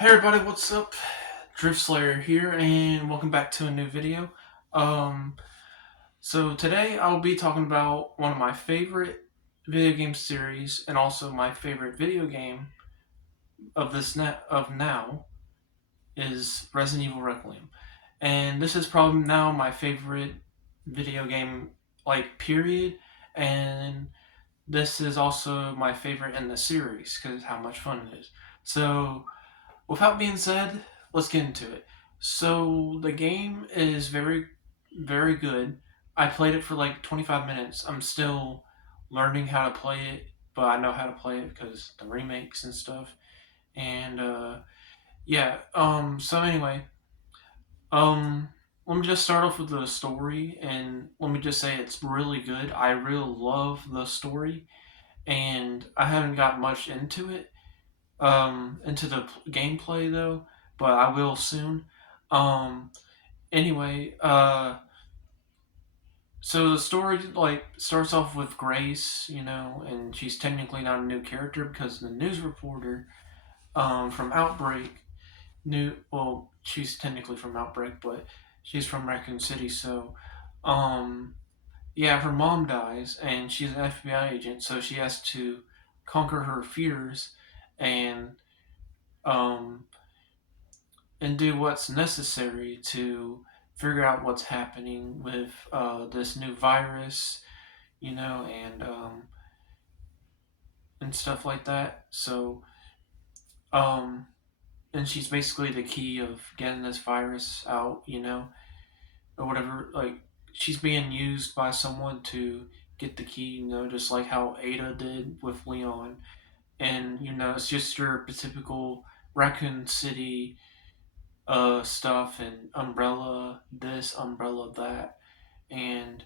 Hey everybody, what's up? Drift Slayer here, and welcome back to a new video. Um, so today I'll be talking about one of my favorite video game series, and also my favorite video game of now is Resident Evil Requiem, and this is probably now my favorite video game, like period, and this is also my favorite in the series because how much fun it is. So with that being said, let's get into it. So the game is very, very good. I played it for like 25 minutes. I'm still learning how to play it, but I know how to play it because the remakes and stuff. And yeah. So anyway, um, let me just start off with the story, and let me just say it's really good. I really love the story, and I haven't got much into it into the gameplay though, but I will soon. Um, anyway, so the story like starts off with Grace, and she's technically not a new character because the news reporter from Outbreak knew. Well, she's technically from Outbreak, but she's from Raccoon City, so um, yeah, her mom dies, and she's an FBI agent, so she has to conquer her fears and um and do what's necessary to figure out what's happening with this new virus, and stuff like that. So, um, and she's basically the key of getting this virus out, or whatever. Like she's being used by someone to get the key, just like how Ada did with Leon. And it's just your typical Raccoon City stuff and umbrella this, umbrella that, and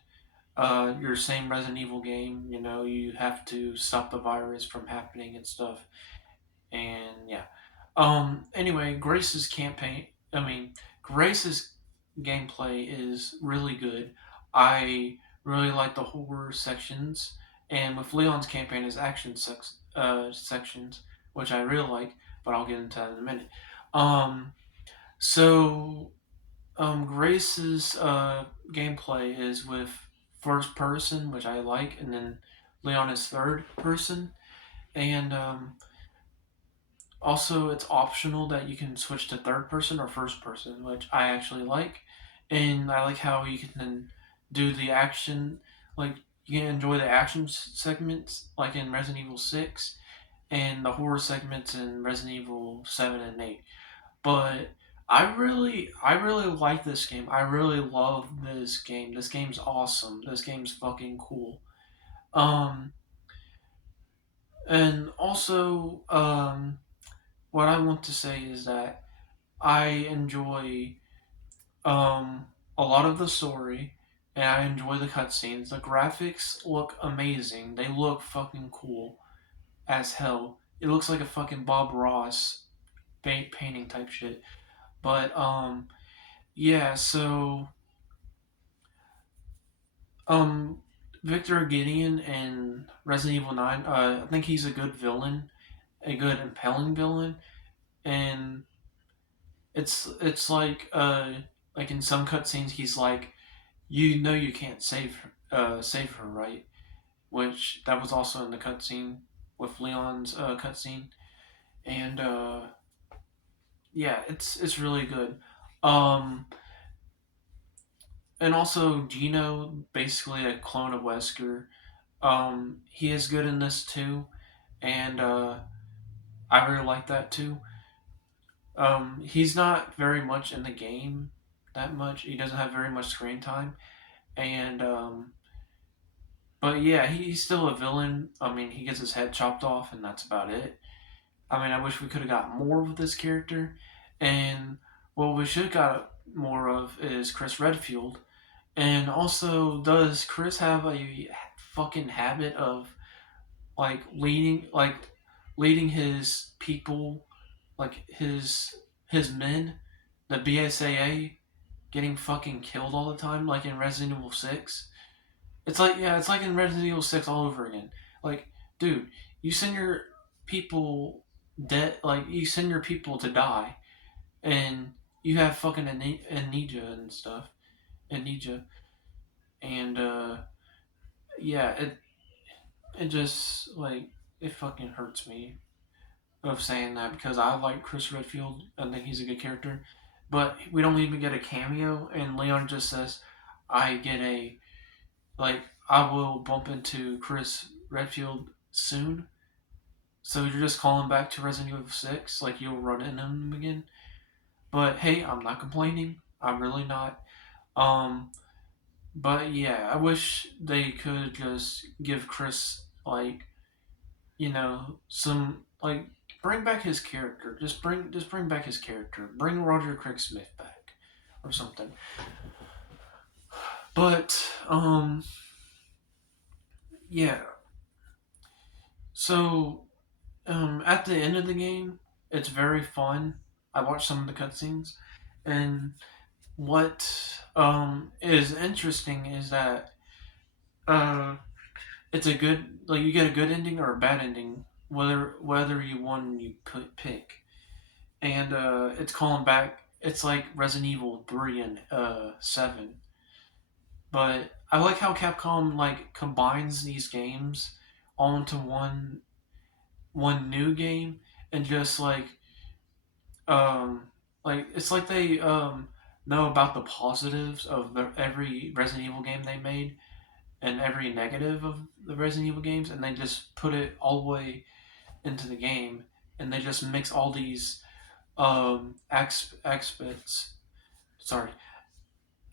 your same Resident Evil game. You have to stop the virus from happening and stuff. And yeah. Anyway, Grace's gameplay is really good. I really like the horror sections, and with Leon's campaign is sections, which I really like. But I'll get into that in a minute. Um, so Grace's gameplay is with first person, which I like, and then Leon is third person. And also, it's optional that you can switch to third person or first person, which I actually like. And I like how you can then do the action, like, you can enjoy the action segments, like in Resident Evil 6, and the horror segments in Resident Evil 7 and 8. But I really like this game. I really love this game. This game's awesome. This game's fucking cool. Um, and also, what I want to say is that I enjoy a lot of the story, and I enjoy the cutscenes. The graphics look amazing. They look fucking cool as hell. It looks like a fucking Bob Ross painting type shit. But yeah. So Um, Victor Gideon in Resident Evil 9, I think he's a good villain, a good impelling villain, and it's like in some cutscenes he's like, you can't save her, right? Which that was also in the cutscene with Leon's cutscene, and yeah, it's really good. Um, and also Gino, basically a clone of Wesker. He is good in this too, and I really like that too. He's not very much in the game that much. He doesn't have very much screen time, and but yeah, he's still a villain. I mean, he gets his head chopped off, and that's about it. I mean, I wish we could have got more of this character, and what we should have got more of is Chris Redfield. And also, does Chris have a fucking habit of leading his people, like his men, the BSAA, getting fucking killed all the time, like in Resident Evil 6? It's like in Resident Evil 6 all over again. Like, dude, you send your people. dead. Like you send your people to die, and you have fucking amnesia and stuff, amnesia, and yeah, it just like it fucking hurts me of saying that because I like Chris Redfield. I think he's a good character, but we don't even get a cameo, and Leon just says, "I get a like I will bump into Chris Redfield soon." So you're just calling back to Resident Evil 6, like you'll run into him again. But hey, I'm not complaining. I'm really not. Um, but yeah, I wish they could just give Chris like some like bring back his character. Just bring back his character. Bring Roger Craig Smith back or something. But yeah. So at the end of the game, it's very fun. I watched some of the cutscenes, and what is interesting is that uh, it's a good like you get a good ending or a bad ending, whether you won you pick, and it's calling back. It's like Resident Evil 3 and 7, but I like how Capcom like combines these games all into one new game and just um it's like they know about the positives of every Resident Evil game they made and every negative of the Resident Evil games, and they just put it all the way into the game, and they just mix all these aspects. Sorry,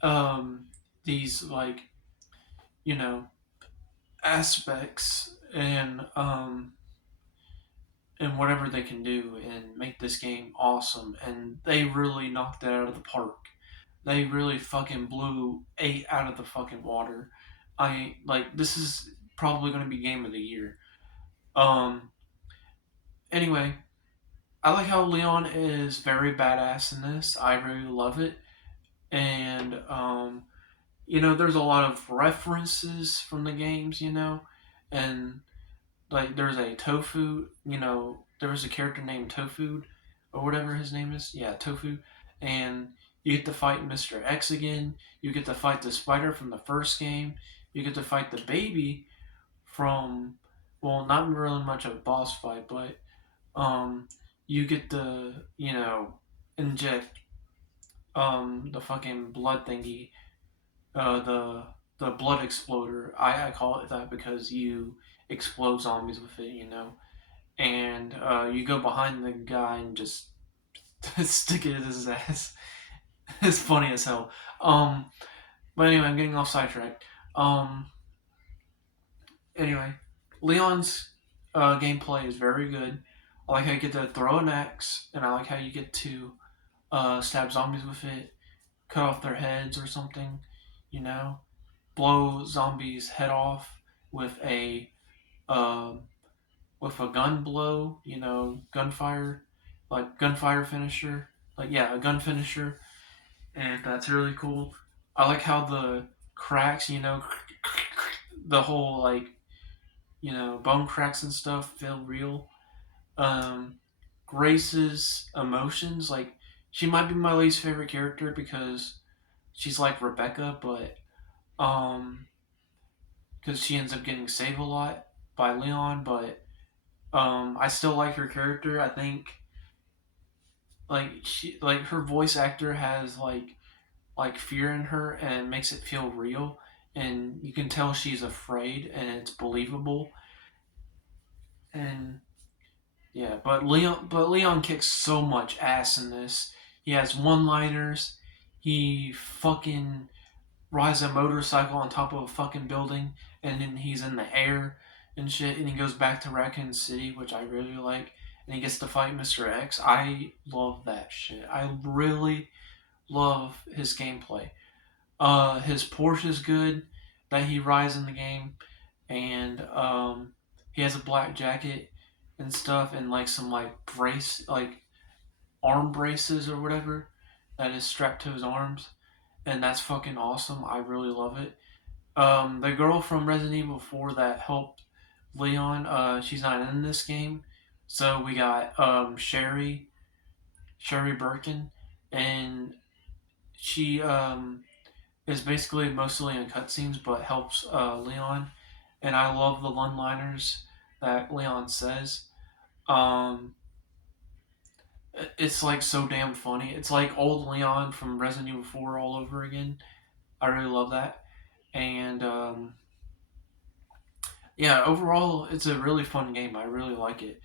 um, these you know aspects and whatever they can do and make this game awesome, and they really knocked it out of the park. They really fucking blew 8 out of the fucking water. I like this is probably going to be game of the year. Um. Anyway, I like how Leon is very badass in this. I really love it, and there's a lot of references from the games, and like there's a Tofu, there was a character named Tofu, or whatever his name is. Yeah, Tofu, and you get to fight Mr. X again. You get to fight the spider from the first game. You get to fight the baby from, well, not really much of a boss fight, but um, you get to inject the fucking blood thingy, the blood exploder. I call it that because you explode zombies with it, and you go behind the guy and just stick it in his ass. It's funny as hell. But anyway, I'm getting off sidetracked. Um, anyway, Leon's gameplay is very good. I like how you get to throw an axe, and I like how you get to stab zombies with it, cut off their heads or something, you know, blow zombies' head off with a uh, gun blow, gunfire, like gunfire finisher, like yeah, a gun finisher, and that's really cool. I like how the cracks, the whole bone cracks and stuff feel real. Um, Grace's emotions, like she might be my least favorite character because she's like Rebecca, but um, because she ends up getting saved a lot by Leon, but I still like her character. I think her voice actor has like fear in her and it makes it feel real, and you can tell she's afraid and it's believable. And yeah, but Leon kicks so much ass in this. He has one-liners. He fucking rides a motorcycle on top of a fucking building, and then he's in the air and shit, and he goes back to Raccoon City, which I really like, and he gets to fight Mr. X. I love that shit. I really love his gameplay. His Porsche is good that he rides in the game, and he has a black jacket and stuff, and like some arm braces or whatever that is strapped to his arms, and that's fucking awesome. I really love it. The girl from Resident Evil 4 that helped Leon, she's not in this game, So we got Sherry Birkin, and she is basically mostly in cutscenes, but helps Leon. And I love the one-liners that Leon says. Um, it's like so damn funny. It's like old Leon from Resident Evil 4 all over again. I really love that. And yeah, overall, it's a really fun game. I really like it.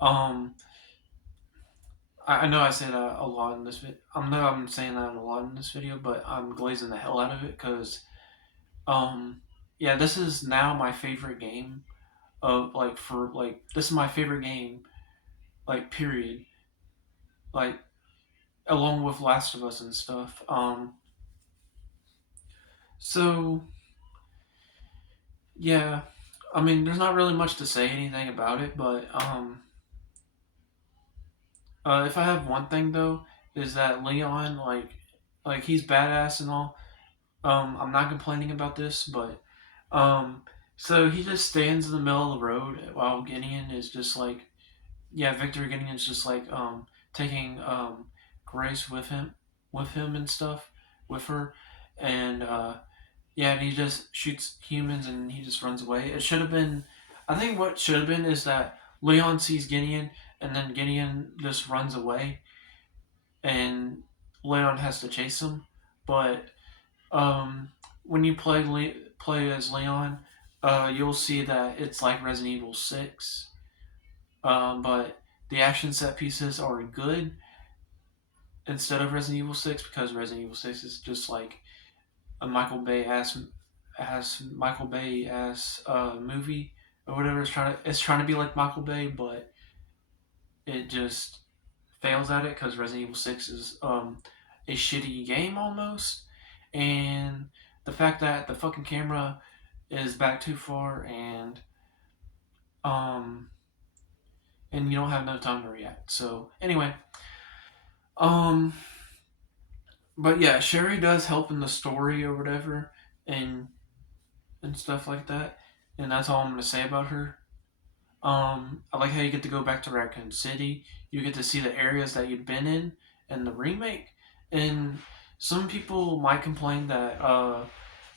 Um, I know I say that a lot in this video. I know I'm saying that a lot in this video, but I'm glazing the hell out of it because, um, yeah, this is now my favorite game of like for like this is my favorite game like period like along with Last of Us and stuff. So yeah, I mean, there's not really much to say anything about it, but if I have one thing though, is that Leon like he's badass and all. I'm not complaining about this, but um, so he just stands in the middle of the road while Gideon is just like, yeah, Victor Gideon's just like taking Grace with him and stuff, with her, and yeah, and he just shoots humans and he just runs away. It should have been, I think what should have been is that Leon sees Gideon and then Gideon just runs away and Leon has to chase him. But um, when you play as Leon, you'll see that it's like Resident Evil 6, but the action set pieces are good instead of Resident Evil 6 because Resident Evil 6 is just like a Michael Bay ass movie or whatever. It's trying to be like Michael Bay, but it just fails at it because Resident Evil 6 is a shitty game almost, and the fact that the fucking camera is back too far um and you don't have no time to react. So anyway, um but yeah, Sherry does help in the story or whatever, and stuff like that. And that's all I'm gonna say about her. I like how you get to go back to Raccoon City. You get to see the areas that you've been in the remake. And some people might complain that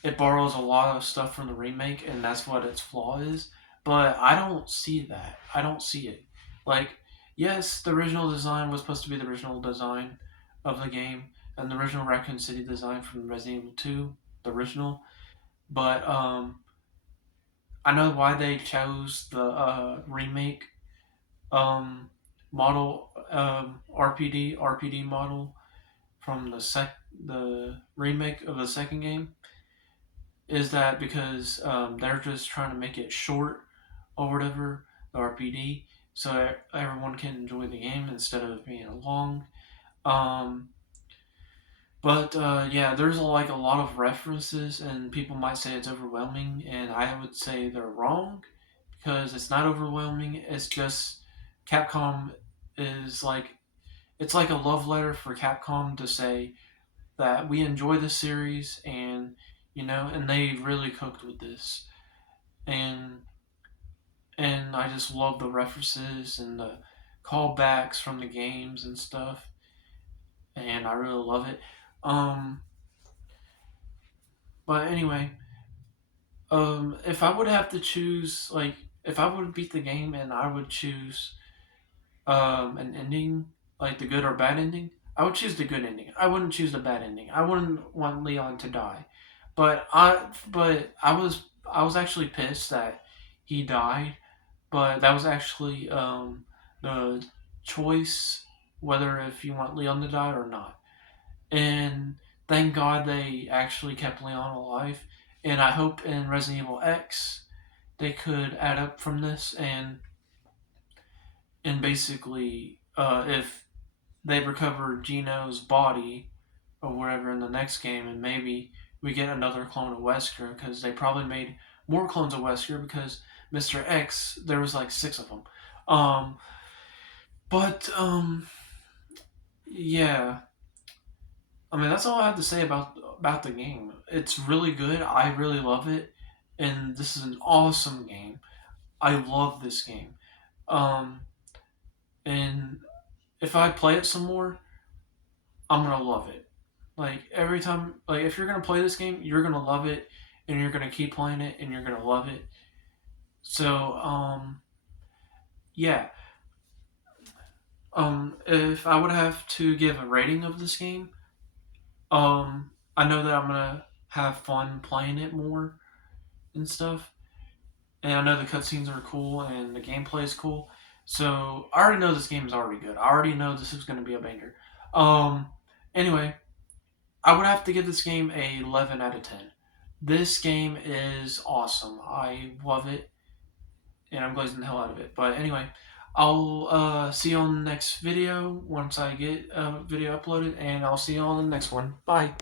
it borrows a lot of stuff from the remake, and that's what its flaw is. But I don't see that. I don't see it. Like, yes, the original design was supposed to be the original design of the game, and the original Raccoon City design from Resident Evil 2, the original. But I know why they chose the remake um, model RPD model from the remake of the second game is that because they're just trying to make it short or whatever the RPD so everyone can enjoy the game instead of being long. Um, but yeah, there's like a lot of references, and people might say it's overwhelming, and I would say they're wrong because it's not overwhelming. It's just Capcom is like it's like a love letter for Capcom to say that we enjoy the series, and and they really cooked with this, and I just love the references and the callbacks from the games and stuff, and I really love it. Um, but anyway, if I would have to choose, like, if I would beat the game and I would choose an ending, like the good or bad ending, I would choose the good ending. I wouldn't choose the bad ending. I wouldn't want Leon to die. I was actually pissed that he died, but that was actually the choice whether if you want Leon to die or not. And thank God they actually kept Leon alive. And I hope in Resident Evil X they could add up from this and basically if they recover Gino's body or whatever in the next game, and maybe we get another clone of Wesker because they probably made more clones of Wesker because Mr. X there was like 6 of them. Um, but yeah, I mean that's all I have to say about the game. It's really good. I really love it, and this is an awesome game. I love this game. Um, and if I play it some more, I'm gonna love it. Like every time, like if you're gonna play this game, you're gonna love it, and you're gonna keep playing it, and you're gonna love it. So, yeah. If I would have to give a rating of this game, I know that I'm gonna have fun playing it more and stuff, and I know the cutscenes are cool and the gameplay is cool. So I already know this game is already good. I already know this is gonna be a banger. Um, anyway, I would have to give this game a 11 out of 10. This game is awesome. I love it, and I'm glazing the hell out of it. But anyway, I'll see you on the next video once I get a video uploaded, and I'll see you on the next one. Bye.